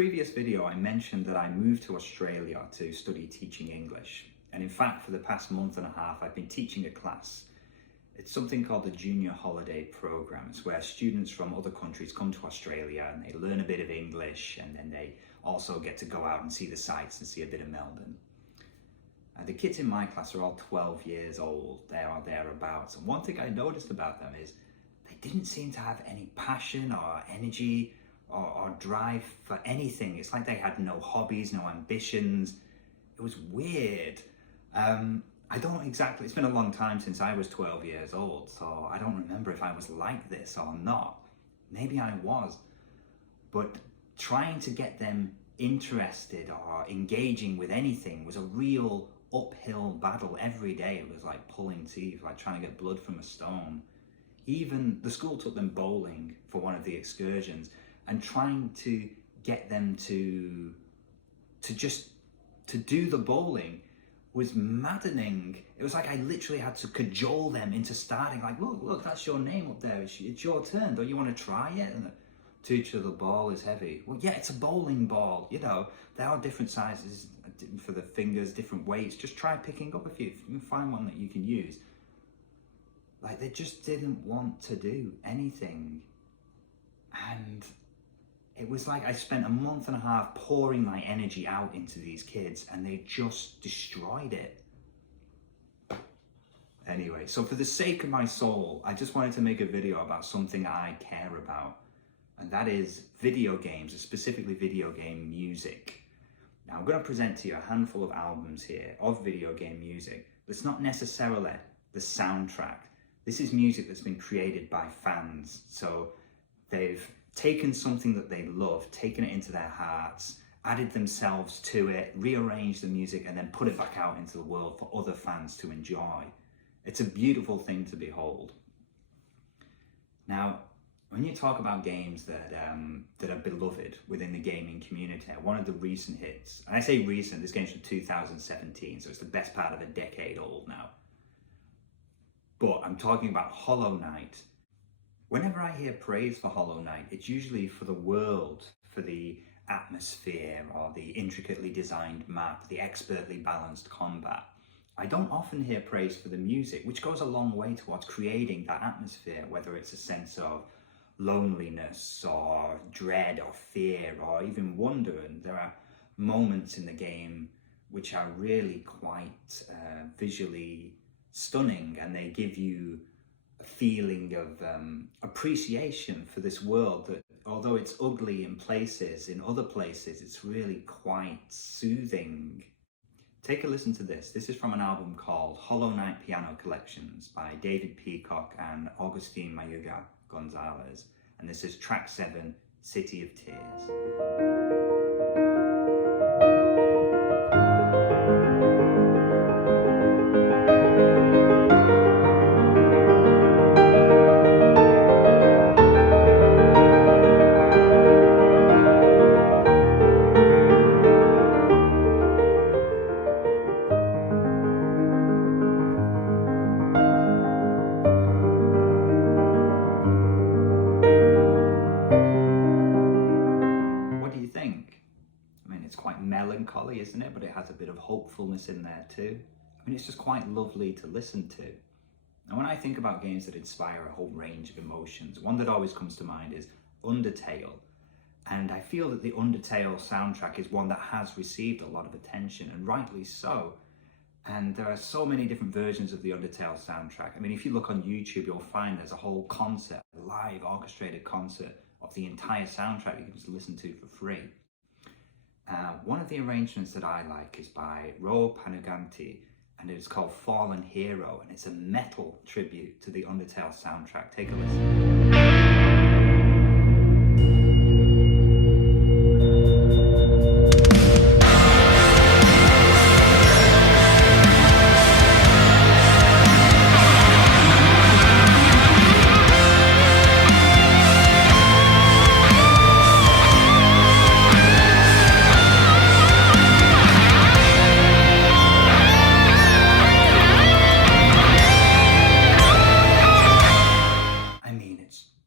previous video, I mentioned that I moved to Australia to study teaching English. And in fact, for the past month and a half, I've been teaching a class. It's something called the Junior Holiday Program. It's where students from other countries come to Australia and they learn a bit of English, and then they also get to go out and see the sights and see a bit of Melbourne. The kids in my class are all 12 years old, there or thereabouts. And one thing I noticed about them is they didn't seem to have any passion or energy or drive for anything. It's like they had no hobbies, no ambitions. It was weird. I don't exactly, it's been a long time since I was 12 years old, so I don't remember if I was like this or not. Maybe I was. But trying to get them interested or engaging with anything was a real uphill battle every day. It was like pulling teeth, like trying to get blood from a stone. Even the school took them bowling for one of the excursions, and trying to get them to do the bowling was maddening. It was like I literally had to cajole them into starting, like, look, that's your name up there, it's your turn, don't you want to try it? And the teacher, the ball is heavy. Well, yeah, it's a bowling ball, you know, there are different sizes for the fingers, different weights. Just try picking up a few, if you can find one that you can use. Like, they just didn't want to do anything. And it was like I spent a month and a half pouring my energy out into these kids, and they just destroyed it. Anyway, so for the sake of my soul, I just wanted to make a video about something I care about, and that is video games, specifically video game music. Now, I'm going to present to you a handful of albums here of video game music. It's not necessarily the soundtrack. This is music that's been created by fans. So they've taken something that they love, taken it into their hearts, added themselves to it, rearranged the music, and then put it back out into the world for other fans to enjoy. It's a beautiful thing to behold. Now, when you talk about games that are beloved within the gaming community, one of the recent hits, and I say recent, this game's from 2017, so it's the best part of a decade old now. But I'm talking about Hollow Knight. Whenever I hear praise for Hollow Knight, it's usually for the world, for the atmosphere, or the intricately designed map, the expertly balanced combat. I don't often hear praise for the music, which goes a long way towards creating that atmosphere, whether it's a sense of loneliness or dread or fear or even wonder. And there are moments in the game which are really quite visually stunning, and they give you a feeling of appreciation for this world that, although it's ugly in places, in other places it's really quite soothing. Take a listen to this. This is from an album called Hollow Knight Piano Collections by David Peacock and Augustine Mayuga Gonzalez, and this is track 7, City of Tears. Melancholy, isn't it? But it has a bit of hopefulness in there too. I mean, it's just quite lovely to listen to. And when I think about games that inspire a whole range of emotions, one that always comes to mind is Undertale. And I feel that the Undertale soundtrack is one that has received a lot of attention, and rightly so. And there are so many different versions of the Undertale soundtrack. I mean, if you look on YouTube, you'll find there's a whole concert, a live orchestrated concert of the entire soundtrack you can just listen to for free. One of the arrangements that I like is by Ro Panuganti, and it's called Fallen Hero, and it's a metal tribute to the Undertale soundtrack. Take a listen.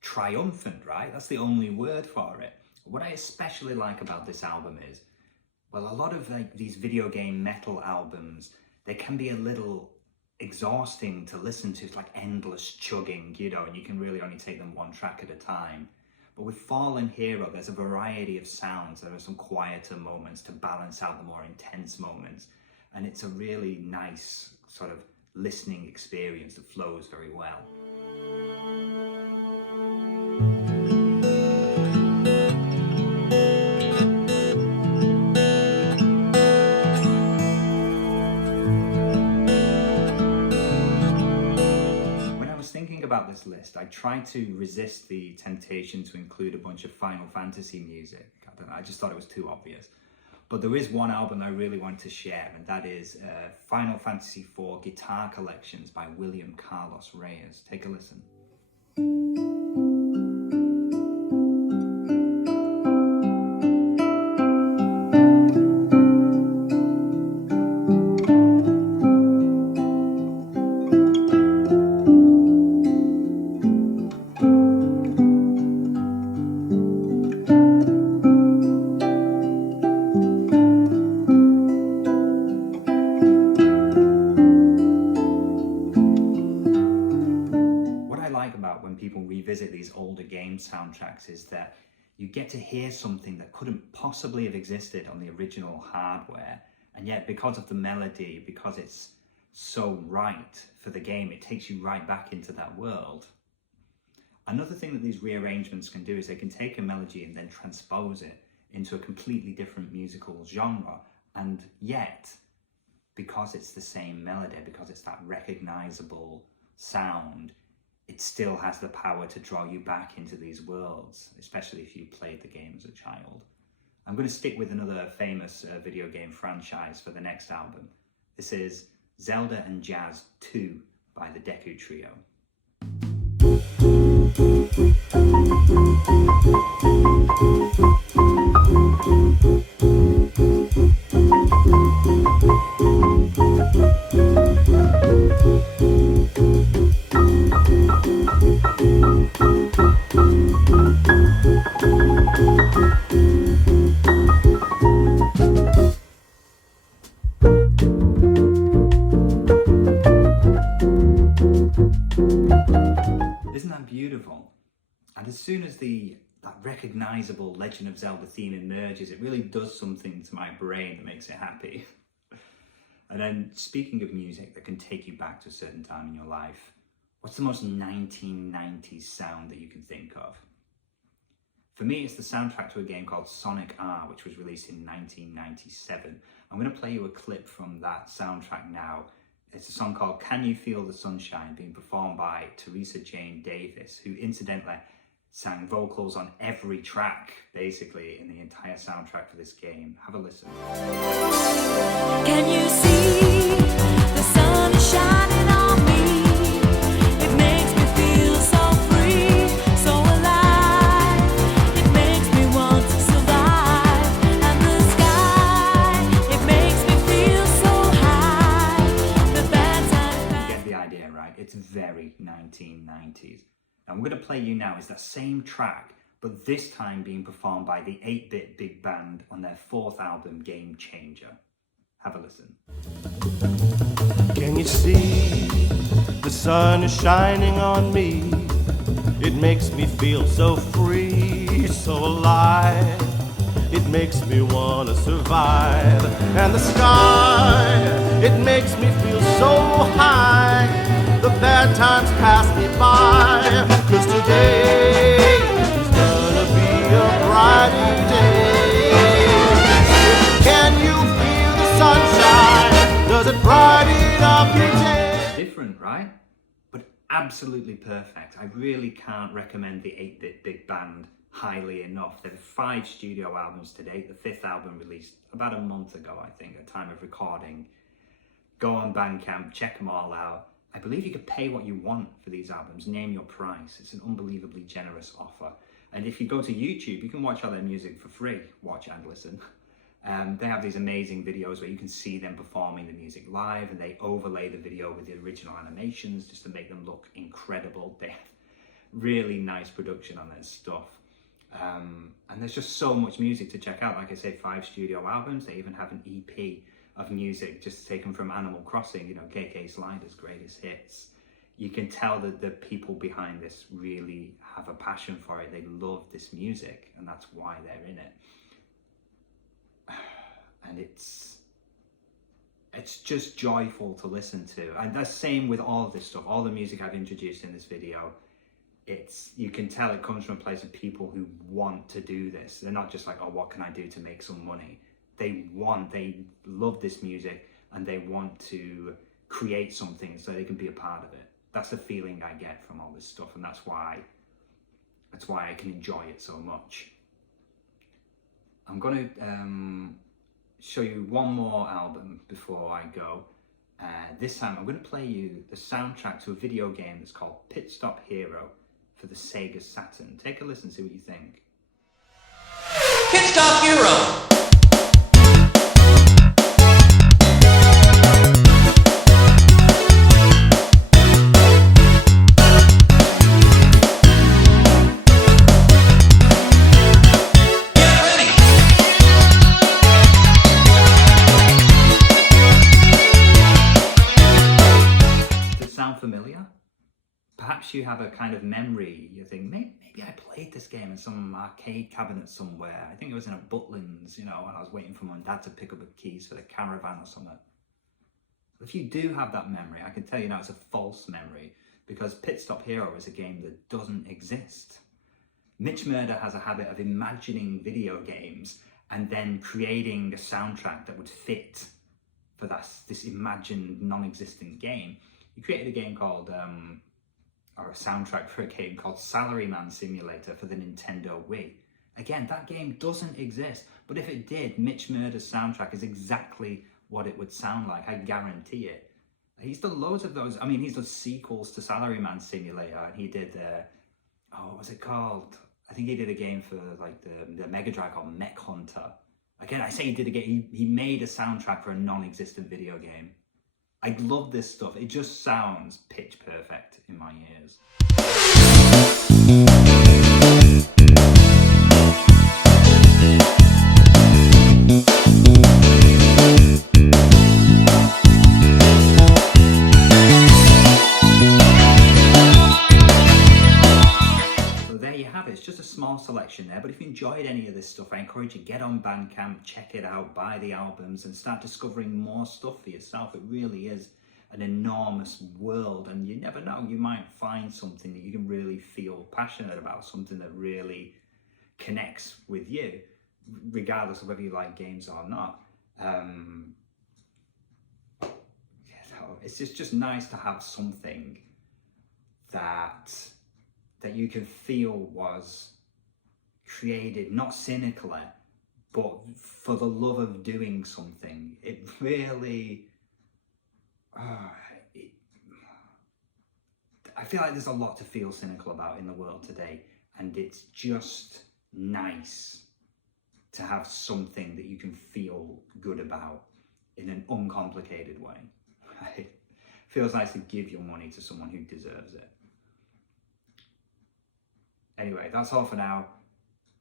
Triumphant, right? That's the only word for it. What I especially like about this album is, well, a lot of these video game metal albums, they can be a little exhausting to listen to. It's like endless chugging, you know, and you can really only take them one track at a time. But with Fallen Hero, there's a variety of sounds. There are some quieter moments to balance out the more intense moments. And it's a really nice sort of listening experience that flows very well. Thinking about this list, I tried to resist the temptation to include a bunch of Final Fantasy music. I don't know, I just thought it was too obvious. But there is one album I really want to share, and that is Final Fantasy IV Guitar Collections by William Carlos Reyes. Take a listen. When people revisit these older game soundtracks is that you get to hear something that couldn't possibly have existed on the original hardware, and yet because of the melody, because it's so right for the game, it takes you right back into that world. Another thing that these rearrangements can do is they can take a melody and then transpose it into a completely different musical genre, and yet because it's the same melody, because it's that recognizable sound, it still has the power to draw you back into these worlds, especially if you played the game as a child. I'm going to stick with another famous video game franchise for the next album. This is Zelda and Jazz II by the Deku Trio. Isn't that beautiful? And as soon as that recognizable Legend of Zelda theme emerges, it really does something to my brain that makes it happy. And then, speaking of music that can take you back to a certain time in your life, what's the most 1990s sound that you can think of? For me, it's the soundtrack to a game called Sonic R, which was released in 1997. I'm going to play you a clip from that soundtrack now. It's a song called Can You Feel the Sunshine, being performed by Teresa Jane Davis, who incidentally sang vocals on every track, basically, in the entire soundtrack for this game. Have a listen. Can you see the sun is shining on me? It makes me feel so free, so alive. It makes me want to survive. And the sky, it makes me feel so high. The bad times. You get the idea, right? It's very 1990s. And we're going to play you now is that same track, but this time being performed by the 8-bit big band on their 4th album, Game Changer. Have a listen. Can you see the sun is shining on me? It makes me feel so free, so alive. It makes me want to survive. And the sky, it makes me feel so high. The bad times pass me by, 'cause today is gonna be a brighter day. Can you feel the sunshine? Does it brighten up your day? Different, right? But absolutely perfect. I really can't recommend the 8-bit big band highly enough. There are 5 studio albums to date. The 5th album released about a month ago, I think, at time of recording. Go on Bandcamp, check them all out. I believe you could pay what you want for these albums, name your price. It's an unbelievably generous offer. And if you go to YouTube, you can watch all their music for free, watch and listen. They have these amazing videos where you can see them performing the music live, and they overlay the video with the original animations just to make them look incredible. They have really nice production on their stuff. And there's just so much music to check out. Like I say, 5 studio albums. They even have an EP of music just taken from Animal Crossing, you know, KK Slider's greatest hits. You can tell that the people behind this really have a passion for it. They love this music, and that's why they're in it. And it's just joyful to listen to. And that's same with all of this stuff, all the music I've introduced in this video. You can tell it comes from a place of people who want to do this. They're not just like, oh, what can I do to make some money? They love this music, and they want to create something so they can be a part of it. That's the feeling I get from all this stuff, and that's why I can enjoy it so much. I'm gonna show you one more album before I go. This time I'm going to play you the soundtrack to a video game that's called Pit Stop Hero for the Sega Saturn. Take a listen, see what you think. Pit Stop Hero! Familiar? Perhaps you have a kind of memory. You think, maybe I played this game in some arcade cabinet somewhere. I think it was in a Butlins, you know, when I was waiting for Mum and Dad to pick up the keys for the caravan or something. If you do have that memory, I can tell you now it's a false memory, because Pit Stop Hero is a game that doesn't exist. Mitch Murder has a habit of imagining video games and then creating a soundtrack that would fit for this imagined non-existent game. He created a game called, or a soundtrack for a game called Salaryman Simulator for the Nintendo Wii. Again, that game doesn't exist, but if it did, Mitch Murder's soundtrack is exactly what it would sound like, I guarantee it. He's done loads of those. I mean, he's done sequels to Salaryman Simulator, and he did, what was it called? I think he did a game for like the Mega Drive called Mech Hunter. Again, I say he did a game, he made a soundtrack for a non-existent video game. I love this stuff. It just sounds pitch perfect in my ears. So there you have it. It's just a small selection there, but if you enjoyed any of this stuff, I encourage you to get on Bandcamp, check it out, buy the albums, and start discovering more stuff for yourself. It really is an enormous world, and you never know, you might find something that you can really feel passionate about, something that really connects with you, regardless of whether you like games or not. It's just nice to have something that you can feel was created, not cynically, but for the love of doing something. It really, I feel like there's a lot to feel cynical about in the world today, and it's just nice to have something that you can feel good about in an uncomplicated way. It feels nice to give your money to someone who deserves it. Anyway, that's all for now.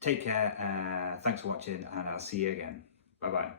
Take care, thanks for watching, and I'll see you again. Bye-bye.